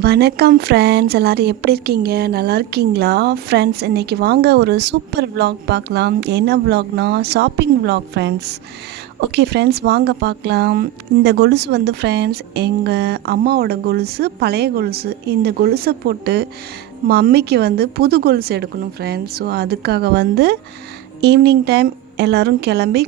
வணக்கம் ஃப்ரெண்ட்ஸ், எல்லோரும் எப்படி இருக்கீங்க? நல்லா இருக்கீங்களா? ஃப்ரெண்ட்ஸ், இன்றைக்கி வாங்க ஒரு சூப்பர் vlog பார்க்கலாம். என்ன vlogனா shopping vlog friends. Okay friends, வாங்க பார்க்கலாம். இந்த கொலுசு வந்து ஃப்ரெண்ட்ஸ் எங்கள் அம்மாவோட கொலுசு, பழைய கொலுசு. இந்த கொலுசை போட்டு மம்மிக்கு வந்து புது கொலுசு எடுக்கணும் ஃப்ரெண்ட்ஸ். ஸோ அதுக்காக வந்து ஈவினிங் டைம் எல்லோரும் கிளம்பி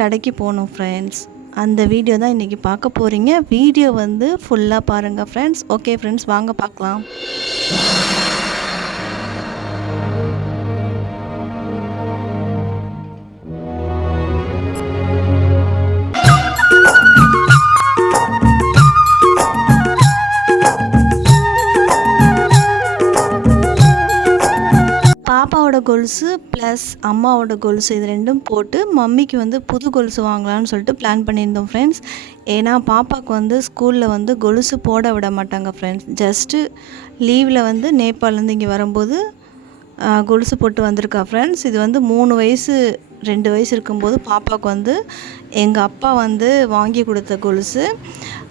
கடைக்கு போகணும் ஃப்ரெண்ட்ஸ். அந்த வீடியோ தான் இன்றைக்கி பார்க்க போகிறீங்க. வீடியோ வந்து ஃபுல்லாக பாருங்கள் ஃப்ரெண்ட்ஸ். ஓகே ஃப்ரெண்ட்ஸ், வாங்க பார்க்கலாம். பாப்பாவோட கொலுசு ப்ளஸ் அம்மாவோட கொலுசு இது ரெண்டும் போட்டு மம்மிக்கு வந்து புது கொலுசு வாங்கலாம்னு சொல்லிட்டு பிளான் பண்ணியிருந்தோம் ஃப்ரெண்ட்ஸ். ஏன்னா பாப்பாவுக்கு வந்து ஸ்கூலில் வந்து கொலுசு போட விட மாட்டாங்க ஃப்ரெண்ட்ஸ். ஜஸ்ட்டு லீவில் வந்து நேபாள்லேருந்து இங்கே வரும்போது கொலுசு போட்டு வந்திருக்கா ஃப்ரெண்ட்ஸ். இது வந்து 3 வயசு 2 வயசு இருக்கும்போது பாப்பாவுக்கு வந்து எங்கள் அப்பா வந்து வாங்கி கொடுத்த கொலுசு.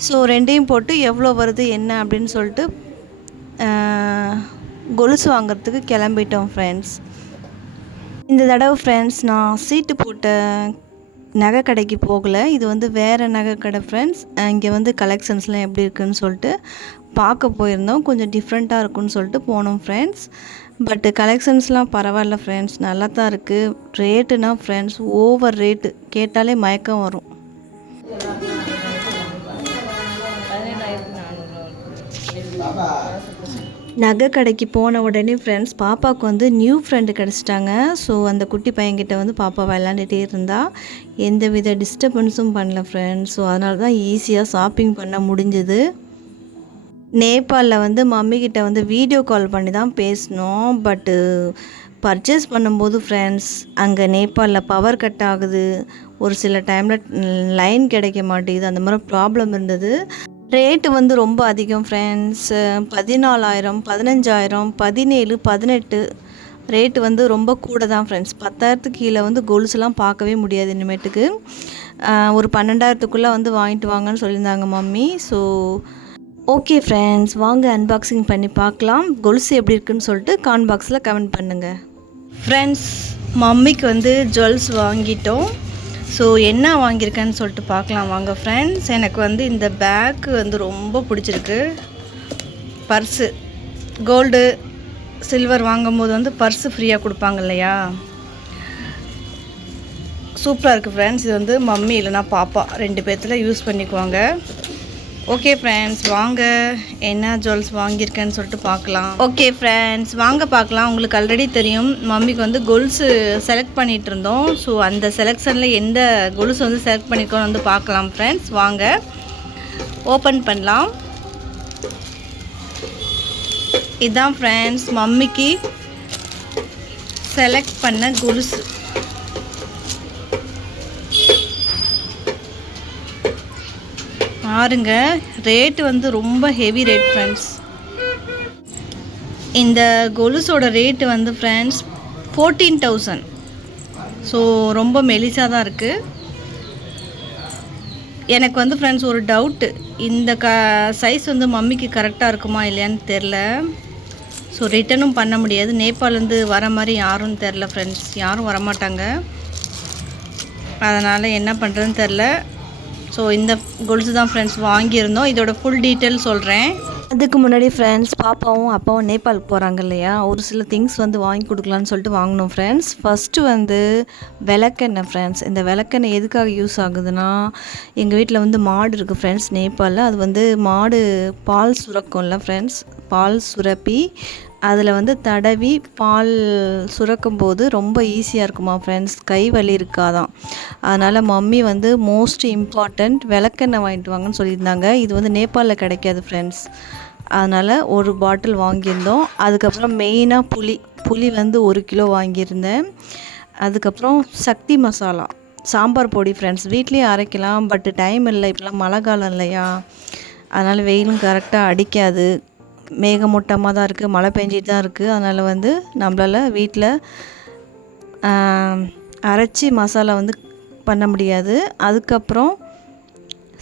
ஸோ ரெண்டையும் போட்டு எவ்வளோ வருது என்ன அப்படின்னு சொல்லிட்டு கொலுசு வாங்கிறதுக்கு கிளம்பிட்டோம் ஃப்ரெண்ட்ஸ். இந்த தடவை ஃப்ரெண்ட்ஸ் நான் சீட்டு போட்ட நகை கடைக்கு போகலை. இது வந்து வேறு நகை கடை ஃப்ரெண்ட்ஸ். இங்கே வந்து கலெக்ஷன்ஸ்லாம் எப்படி இருக்குதுன்னு சொல்லிட்டு பார்க்க போயிருந்தோம். கொஞ்சம் டிஃப்ரெண்ட்டாக இருக்குன்னு சொல்லிட்டு போனோம் ஃப்ரெண்ட்ஸ். பட்டு கலெக்ஷன்ஸ்லாம் பரவாயில்ல ஃப்ரெண்ட்ஸ், நல்லா தான் இருக்குது. ரேட்டுனா ஃப்ரெண்ட்ஸ் ஓவர் ரேட்டு, கேட்டாலே மயக்கம் வரும். நகை கடைக்கு போன உடனே ஃப்ரெண்ட்ஸ் பாப்பாவுக்கு வந்து நியூ ஃப்ரெண்டு கிடச்சிட்டாங்க. ஸோ அந்த குட்டி பையன்கிட்ட வந்து பாப்பா விளாண்டுட்டே இருந்தா, எந்த வித டிஸ்டர்பன்ஸும் பண்ணல ஃப்ரெண்ட்ஸ். ஸோ அதனால தான் ஈஸியாக ஷாப்பிங் பண்ண முடிஞ்சுது. நேபாளில் வந்து மம்மிக்கிட்ட வந்து வீடியோ கால் பண்ணி தான் பேசினோம். பட்டு பர்ச்சேஸ் பண்ணும்போது ஃப்ரெண்ட்ஸ் அங்கே நேபாளில் பவர் கட் ஆகுது, ஒரு சில டைமில் லைன் கிடைக்க மாட்டேங்குது, அந்த மாதிரி ப்ராப்ளம் இருந்தது. ரேட்டு வந்து ரொம்ப அதிகம் ஃப்ரெண்ட்ஸ். 14,000, 15,000, 17, 18 ரேட்டு வந்து ரொம்ப கூட தான் ஃப்ரெண்ட்ஸ். 10,000க்கு கீழே வந்து கொலுசுலாம் பார்க்கவே முடியாது இனிமேட்டுக்கு. ஒரு 12,000க்குள்ளே வந்து வாங்கிட்டு வாங்கன்னு சொல்லியிருந்தாங்க மம்மி. ஸோ ஓகே ஃப்ரெண்ட்ஸ், வாங்க அன்பாக்சிங் பண்ணி பார்க்கலாம். கொலுசு எப்படி இருக்குன்னு சொல்லிட்டு காமெண்ட் பாக்ஸில் கமெண்ட் பண்ணுங்கள் ஃப்ரெண்ட்ஸ். மம்மிக்கு வந்து ஜுவல்ஸ் வாங்கிட்டோம். ஸோ என்ன வாங்கியிருக்கேன்னு சொல்லிட்டு பார்க்கலாம் வாங்க ஃப்ரெண்ட்ஸ். எனக்கு வந்து இந்த பேக்கு வந்து ரொம்ப பிடிச்சிருக்கு. பர்ஸு கோல்டு சில்வர் வாங்கும்போது வந்து பர்ஸு ஃப்ரீயாக கொடுப்பாங்க இல்லையா, சூப்பராக இருக்குது ஃப்ரெண்ட்ஸ். இது வந்து மம்மி இல்லைனா பாப்பா 2 பேர்த்தில் யூஸ் பண்ணிக்குவாங்க. ஓகே ஃப்ரெண்ட்ஸ், வாங்க என்ன ஜுவல்ஸ் வாங்கியிருக்கேன்னு சொல்லிட்டு பார்க்கலாம். ஓகே ஃப்ரெண்ட்ஸ், வாங்க பார்க்கலாம். உங்களுக்கு ஆல்ரெடி தெரியும் மம்மிக்கு வந்து கொலுசு செலக்ட் பண்ணிகிட்டு இருந்தோம். ஸோ அந்த செலெக்ஷனில் எந்த கொலுசு வந்து செலக்ட் பண்ணியிருக்கோன்னு வந்து பார்க்கலாம் ஃப்ரெண்ட்ஸ். வாங்க ஓப்பன் பண்ணலாம். இதுதான் ஃப்ரெண்ட்ஸ் மம்மிக்கு செலக்ட் பண்ண கொலுசு. பாருங்க, ரேட்டு வந்து ரொம்ப ஹெவி ரேட் ஃப்ரெண்ட்ஸ். இந்த கொலுசோட ரேட்டு வந்து ஃப்ரெண்ட்ஸ் 14,000. ஸோ ரொம்ப மெலிசாக தான் இருக்குது. எனக்கு வந்து ஃப்ரெண்ட்ஸ் ஒரு டவுட்டு, இந்த சைஸ் வந்து மம்மிக்கு கரெக்டாக இருக்குமா இல்லையான்னு தெரில. ஸோ ரிட்டனும் பண்ண முடியாது. நேபாள்லேருந்து வர மாதிரி யாரும் தெரில ஃப்ரெண்ட்ஸ், யாரும் வரமாட்டாங்க. அதனால் என்ன பண்ணுறதுன்னு தெரில. ஸோ இந்த கொலுசு தான் ஃப்ரெண்ட்ஸ் வாங்கியிருந்தோம். இதோட ஃபுல் டீட்டெயில் சொல்கிறேன். அதுக்கு முன்னாடி ஃப்ரெண்ட்ஸ் பாப்பாவும் அப்பாவும் நேபாளுக்கு போகிறாங்க இல்லையா, ஒரு சில திங்ஸ் வந்து வாங்கி கொடுக்கலான்னு சொல்லிட்டு வாங்கினோம் ஃப்ரெண்ட்ஸ். ஃபஸ்ட்டு வந்து விளக்கெண்ணெய் ஃப்ரெண்ட்ஸ். இந்த விளக்கெண்ணெய் எதுக்காக யூஸ் ஆகுதுன்னா, எங்கள் வீட்டில் வந்து மாடு இருக்குது ஃப்ரெண்ட்ஸ் நேபாளில். அது வந்து மாடு பால் சுரக்கும்ல ஃப்ரெண்ட்ஸ், பால் சுரப்பி அதில் வந்து தடவி பால் சுரக்கும் போது ரொம்ப ஈஸியாக இருக்குமா ஃப்ரெண்ட்ஸ், கை வலி இருக்காதான். அதனால் மம்மி வந்து மோஸ்ட் இம்பார்ட்டண்ட் விளக்கெண்ணெய் வாங்கிட்டு வாங்கன்னு சொல்லியிருந்தாங்க. இது வந்து நேபாளில் கிடைக்காது ஃப்ரெண்ட்ஸ். அதனால் ஒரு பாட்டில் வாங்கியிருந்தோம். அதுக்கப்புறம் மெயினாக புளி வந்து 1 கிலோ வாங்கியிருந்தேன். அதுக்கப்புறம் சக்தி மசாலா சாம்பார் பொடி ஃப்ரெண்ட்ஸ். வீட்லேயே அரைக்கலாம், பட் டைம் இல்லை, இப்போலாம் மழை காலம் இல்லையா, அதனால் வெயிலும் கரெக்டாக அடிக்காது, மேகமூட்டமாக தான் இருக்குது, மழை பெஞ்சிட்டு தான் இருக்குது. அதனால் வந்து நம்மளால் வீட்டில் அரைச்சி மசாலா வந்து பண்ண முடியாது. அதுக்கப்புறம்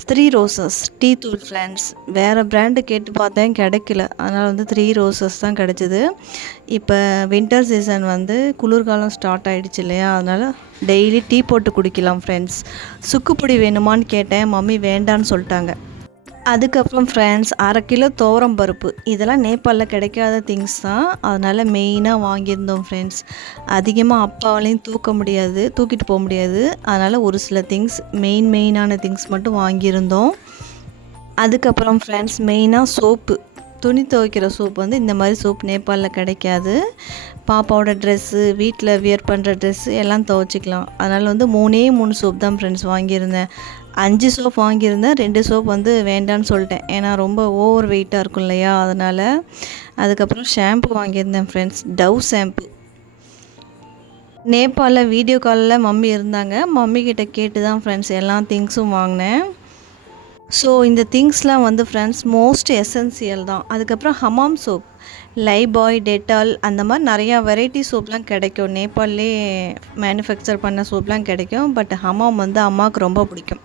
த்ரீ ரோசஸ் டீ தூள் ஃப்ரெண்ட்ஸ். வேறு பிராண்டு கேட்டு பார்த்தேன் கிடைக்கல. அதனால் வந்து த்ரீ ரோசஸ் தான் கிடச்சிது. இப்போ வின்டர் சீசன் வந்து குளிர்காலம் ஸ்டார்ட் ஆகிடுச்சு இல்லையா, அதனால் டெய்லி டீ போட்டு குடிக்கலாம் ஃப்ரெண்ட்ஸ். சுக்குப்பொடி வேணுமான்னு கேட்டேன், மம்மி வேண்டான்னு சொல்லிட்டாங்க. அதுக்கப்புறம் ஃப்ரெண்ட்ஸ் 1/2 கிலோ துவரம் பருப்பு. இதெல்லாம் நேபாளில் கிடைக்காத திங்ஸ் தான், அதனால் மெயினாக வாங்கியிருந்தோம் ஃப்ரெண்ட்ஸ். அதிகமாக அப்பாவாலையும் தூக்கிட்டு போக முடியாது. அதனால் ஒரு சில திங்ஸ் மெயினான திங்ஸ் மட்டும் வாங்கியிருந்தோம். அதுக்கப்புறம் ஃப்ரெண்ட்ஸ் மெயினாக சோப்பு, துணி துவைக்கிற சோப்பு வந்து இந்த மாதிரி சோப் நேபாளில் கிடைக்காது. பாப்பாவோட ட்ரெஸ்ஸு, வீட்டில் வியர் பண்ணுற ட்ரெஸ்ஸு எல்லாம் துவைச்சிக்கலாம். அதனால் வந்து 3 சோப் தான் ஃப்ரெண்ட்ஸ் வாங்கியிருந்தேன். 5 சோப் வாங்கியிருந்தேன். 2 சோப் வந்து வேண்டான்னு சொல்லிட்டேன், ஏன்னா ரொம்ப ஓவர் வெயிட்டாக இருக்கும் இல்லையா, அதனால். அதுக்கப்புறம் ஷாம்பு வாங்கியிருந்தேன் ஃப்ரெண்ட்ஸ், டவ் ஷாம்பு. நேபாளில் வீடியோ காலில் மம்மி இருந்தாங்க, மம்மிக்கிட்ட கேட்டு தான் ஃப்ரெண்ட்ஸ் எல்லா திங்ஸும் வாங்கினேன். ஸோ இந்த திங்ஸ்லாம் வந்து ஃப்ரெண்ட்ஸ் மோஸ்ட் எசென்சியல் தான். அதுக்கப்புறம் ஹமாம் சோப், லைபாய், டெட்டால் அந்த மாதிரி நிறையா வெரைட்டி சோப்லாம் கிடைக்கும். நேபாளிலே மேனுஃபேக்சர் பண்ண சோப்லாம் கிடைக்கும். பட் ஹமாம் வந்து அம்மாவுக்கு ரொம்ப பிடிக்கும்.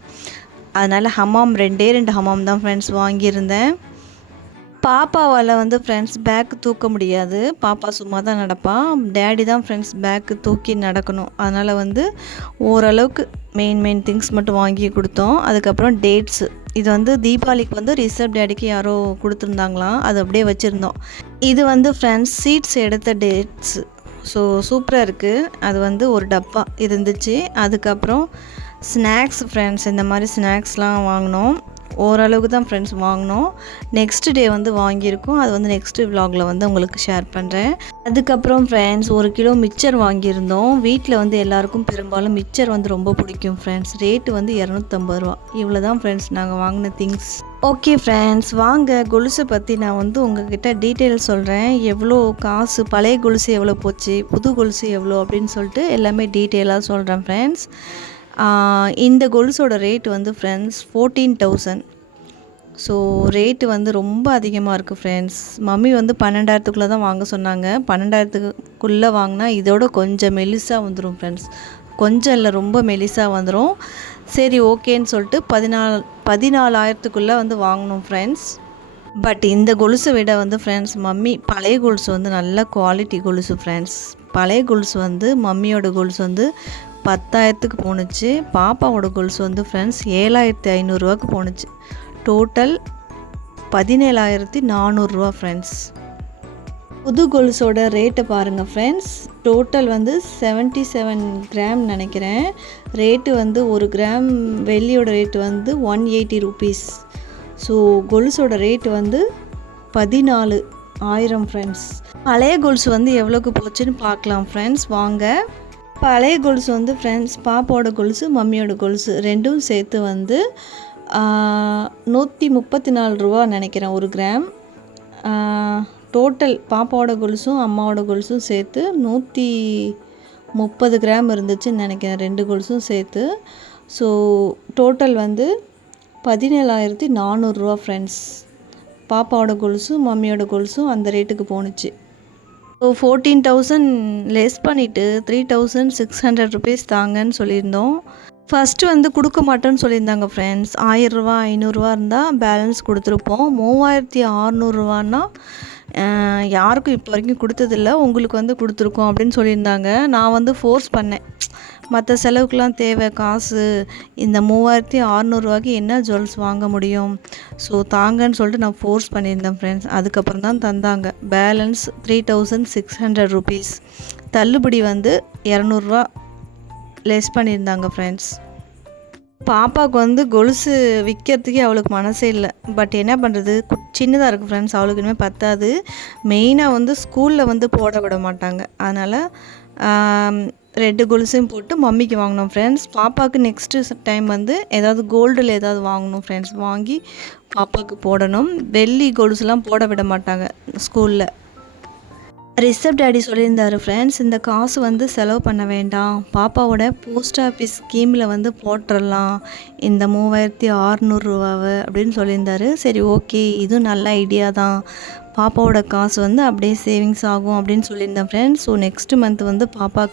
அதனால் ஹமாம் 2 ஹமாம் தான் ஃப்ரெண்ட்ஸ் வாங்கியிருந்தேன். பாப்பாவால் வந்து ஃப்ரெண்ட்ஸ் பேக்கு தூக்க முடியாது. பாப்பா சும்மா தான் நடப்பான். டேடி தான் ஃப்ரெண்ட்ஸ் பேக்கு தூக்கி நடக்கணும். அதனால் வந்து ஓரளவுக்கு மெயின் திங்ஸ் மட்டும் வாங்கி கொடுத்தோம். அதுக்கப்புறம் டேட்ஸு, இது வந்து தீபாவளிக்கு வந்து ரிசர்வ் டேடிக்கு யாரோ கொடுத்துருந்தாங்களாம், அது அப்படியே வச்சுருந்தோம். இது வந்து ஃப்ரெண்ட்ஸ் சீட்ஸ் எடுத்த டேட்ஸு. ஸோ சூப்பராக இருக்குது. அது வந்து ஒரு டப்பா இருந்துச்சு. அதுக்கப்புறம் ஸ்நாக்ஸ் ஃப்ரெண்ட்ஸ், இந்த மாதிரி ஸ்நாக்ஸ்லாம் வாங்கினோம். ஓரளவுக்கு தான் ஃப்ரெண்ட்ஸ் வாங்கினோம். நெக்ஸ்ட் டே வந்து வாங்கியிருக்கோம். அது வந்து நெக்ஸ்ட்டு விலாகில் வந்து உங்களுக்கு ஷேர் பண்ணுறேன். அதுக்கப்புறம் ஃப்ரெண்ட்ஸ் 1 கிலோ மிக்சர் வாங்கியிருந்தோம். வீட்டில் வந்து எல்லாருக்கும் பெரும்பாலும் மிக்சர் வந்து ரொம்ப பிடிக்கும் ஃப்ரெண்ட்ஸ். ரேட்டு வந்து 250 ரூபா. இவ்வளோ தான் ஃப்ரெண்ட்ஸ் நாங்கள் வாங்கின திங்ஸ். ஓகே ஃப்ரெண்ட்ஸ், வாங்க கொலுசை பற்றி நான் வந்து உங்ககிட்ட டீட்டெயில் சொல்கிறேன். எவ்வளோ காசு, பழைய கொலுசு எவ்வளோ போச்சு, புது கொலுசு எவ்வளோ அப்படின்னு சொல்லிட்டு எல்லாமே டீட்டெயிலாக சொல்கிறேன் ஃப்ரெண்ட்ஸ். இந்த கொலுசோட ரேட்டு வந்து ஃப்ரெண்ட்ஸ் 14,000. ஸோ ரேட்டு வந்து ரொம்ப அதிகமாக இருக்குது ஃப்ரெண்ட்ஸ். மம்மி வந்து 12,000க்குள்ளே தான் வாங்க சொன்னாங்க. 12,000க்குள்ளே வாங்கினா இதோட கொஞ்சம் மெலிசாக வந்துடும் ஃப்ரெண்ட்ஸ். கொஞ்சம் இல்லை, ரொம்ப மெலிசாக வந்துடும். சரி ஓகேன்னு சொல்லிட்டு 14,000க்குள்ளே வந்து வாங்கினோம் ஃப்ரெண்ட்ஸ். பட் இந்த கொலுசை விட வந்து ஃப்ரெண்ட்ஸ் மம்மி பழைய கொலுசு வந்து நல்ல குவாலிட்டி கொலுசு ஃப்ரெண்ட்ஸ். பழைய கொலுசு வந்து மம்மியோட கொலுசு வந்து 10,000க்கு போணுச்சு. பாப்பாவோட கொலுசு வந்து ஃப்ரெண்ட்ஸ் 7,500 போணுச்சு. டோட்டல் 17,400 ரூபா ஃப்ரெண்ட்ஸ். புது கொலுசோட ரேட்டை பாருங்கள் ஃப்ரெண்ட்ஸ். டோட்டல் வந்து 77 கிராம் நினைக்கிறேன். ரேட்டு வந்து 1 கிராம் வெள்ளியோட ரேட்டு வந்து 180 ருபீஸ். ஸோ கொலுசோட ரேட்டு வந்து 14,000 ஃப்ரெண்ட்ஸ். பழைய கொலுசு வந்து எவ்வளோக்கு போச்சுன்னு பார்க்கலாம் ஃப்ரெண்ட்ஸ், வாங்க. பழைய கொலுசு வந்து ஃப்ரெண்ட்ஸ் பாப்பாவோட கொலுசு, மம்மியோட கொலுசு ரெண்டும் சேர்த்து வந்து 134 ரூபா நினைக்கிறேன் 1 கிராம். டோட்டல் பாப்பாவோட கொலுசும் அம்மாவோட கொலுசும் சேர்த்து 130 கிராம் இருந்துச்சுன்னு நினைக்கிறேன், 2 கொலுசும் சேர்த்து. ஸோ டோட்டல் வந்து 17,400 ரூபா ஃப்ரெண்ட்ஸ். பாப்பாவோட கொலுசும் மம்மியோட கொலுசும் அந்த ரேட்டுக்கு போணுச்சு. ஸோ 14,000 லெஸ் பண்ணிவிட்டு 3,600 ருபீஸ் தாங்கன்னு சொல்லியிருந்தோம். ஃபஸ்ட்டு வந்து கொடுக்க மாட்டோன்னு சொல்லியிருந்தாங்க ஃப்ரெண்ட்ஸ். 1,000 ரூபா 500 ரூபா இருந்தால் பேலன்ஸ் கொடுத்துருப்போம். 3,600 ரூபான்னா யாருக்கும் இப்போ வரைக்கும் கொடுத்ததில்ல, உங்களுக்கு வந்து கொடுத்துருக்கோம் அப்படின்னு சொல்லியிருந்தாங்க. நான் வந்து ஃபோர்ஸ் பண்ணேன், மற்ற செலவுக்கெலாம் தேவை காசு, இந்த 3,600 ரூபாய்க்கு என்ன ஜுவல்ஸ் வாங்க முடியும், ஸோ தாங்கன்னு சொல்லிட்டு நான் ஃபோர்ஸ் பண்ணியிருந்தேன் ஃப்ரெண்ட்ஸ். அதுக்கப்புறம் தான் தந்தாங்க. Balance 3,600 rupees. தள்ளுபடி வந்து 200 ரூபா லெஸ் பண்ணியிருந்தாங்க ஃப்ரெண்ட்ஸ். பாப்பாவுக்கு வந்து கொலுசு விற்கிறதுக்கே அவளுக்கு மனசே இல்லை. பட் என்ன பண்ணுறது, சின்னதாக இருக்குது ஃப்ரெண்ட்ஸ், அவளுக்கு இனிமேல் பத்தாது. மெயினாக வந்து ஸ்கூலில் வந்து போட விட மாட்டாங்க. அதனால் 2 கொலுசையும் போட்டு மம்மிக்கு வாங்கினோம் ஃப்ரெண்ட்ஸ். பாப்பாவுக்கு நெக்ஸ்ட்டு டைம் வந்து ஏதாவது கோல்டில் ஏதாவது வாங்கணும் ஃப்ரெண்ட்ஸ், வாங்கி பாப்பாவுக்கு போடணும். வெள்ளி கொலுசுலாம் போட விட மாட்டாங்க ஸ்கூலில். ரிசர்வ் டேடி சொல்லியிருந்தார் ஃப்ரெண்ட்ஸ், இந்த காசு வந்து செலவு பண்ண வேண்டாம், பாப்பாவோட போஸ்ட் ஆஃபீஸ் ஸ்கீமில் வந்து போட்டுடலாம் இந்த 3,600 ரூபாவை அப்படின்னு சொல்லியிருந்தார். சரி ஓகே, இதுவும் நல்ல ஐடியா தான், பாப்பாவோட காசு வந்து அப்படியே சேவிங்ஸ் ஆகும் அப்படின்னு சொல்லியிருந்தேன் ஃப்ரெண்ட்ஸ். ஸோ நெக்ஸ்ட்டு மந்த் வந்து பாப்பா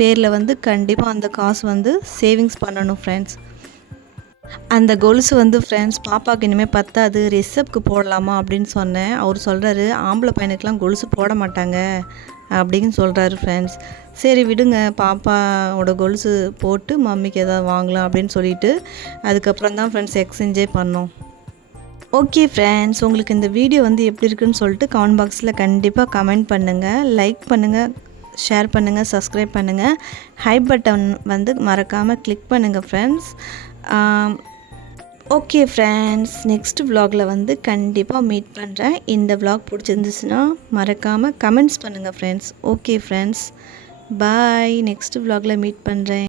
பேரில் வந்து கண்டிப்பாக அந்த காசு வந்து சேவிங்ஸ் பண்ணணும் ஃப்ரெண்ட்ஸ். அந்த கொலுசு வந்து ஃப்ரெண்ட்ஸ் பாப்பாவுக்கு இனிமேல் பத்தாது, ரிசப்க்கு போடலாமா அப்படின்னு சொன்னேன். அவர் சொல்கிறாரு ஆம்பளை பையனுக்கெலாம் கொலுசு போட மாட்டாங்க அப்படின்னு சொல்கிறாரு ஃப்ரெண்ட்ஸ். சரி விடுங்க, பாப்பாவோட கொலுசு போட்டு மம்மிக்கு எதாவது வாங்கலாம் அப்படின்னு சொல்லிட்டு அதுக்கப்புறம் தான் ஃப்ரெண்ட்ஸ் எக்ஸ்சேஞ்சே பண்ணோம். ஓகே ஃப்ரெண்ட்ஸ், உங்களுக்கு இந்த வீடியோ வந்து எப்படி இருக்குன்னு சொல்லிட்டு கமெண்ட் பாக்ஸில் கண்டிப்பாக கமெண்ட் பண்ணுங்கள், லைக் பண்ணுங்கள், ஷேர் பண்ணுங்கள், சப்ஸ்கிரைப் பண்ணுங்கள், ஹை பட்டன் வந்து மறக்காமல் கிளிக் பண்ணுங்கள் ஃப்ரெண்ட்ஸ். ஓகே ஃப்ரெண்ட்ஸ், நெக்ஸ்ட் vlogல வந்து கண்டிப்பாக மீட் பண்ணுறேன். இந்த vlog பிடிச்சிருந்துச்சுன்னா மறக்காமல் கமெண்ட்ஸ் பண்ணுங்கள் ஃப்ரெண்ட்ஸ். ஓகே ஃப்ரெண்ட்ஸ், பாய். நெக்ஸ்ட் vlogல மீட் பண்ணுறேன்.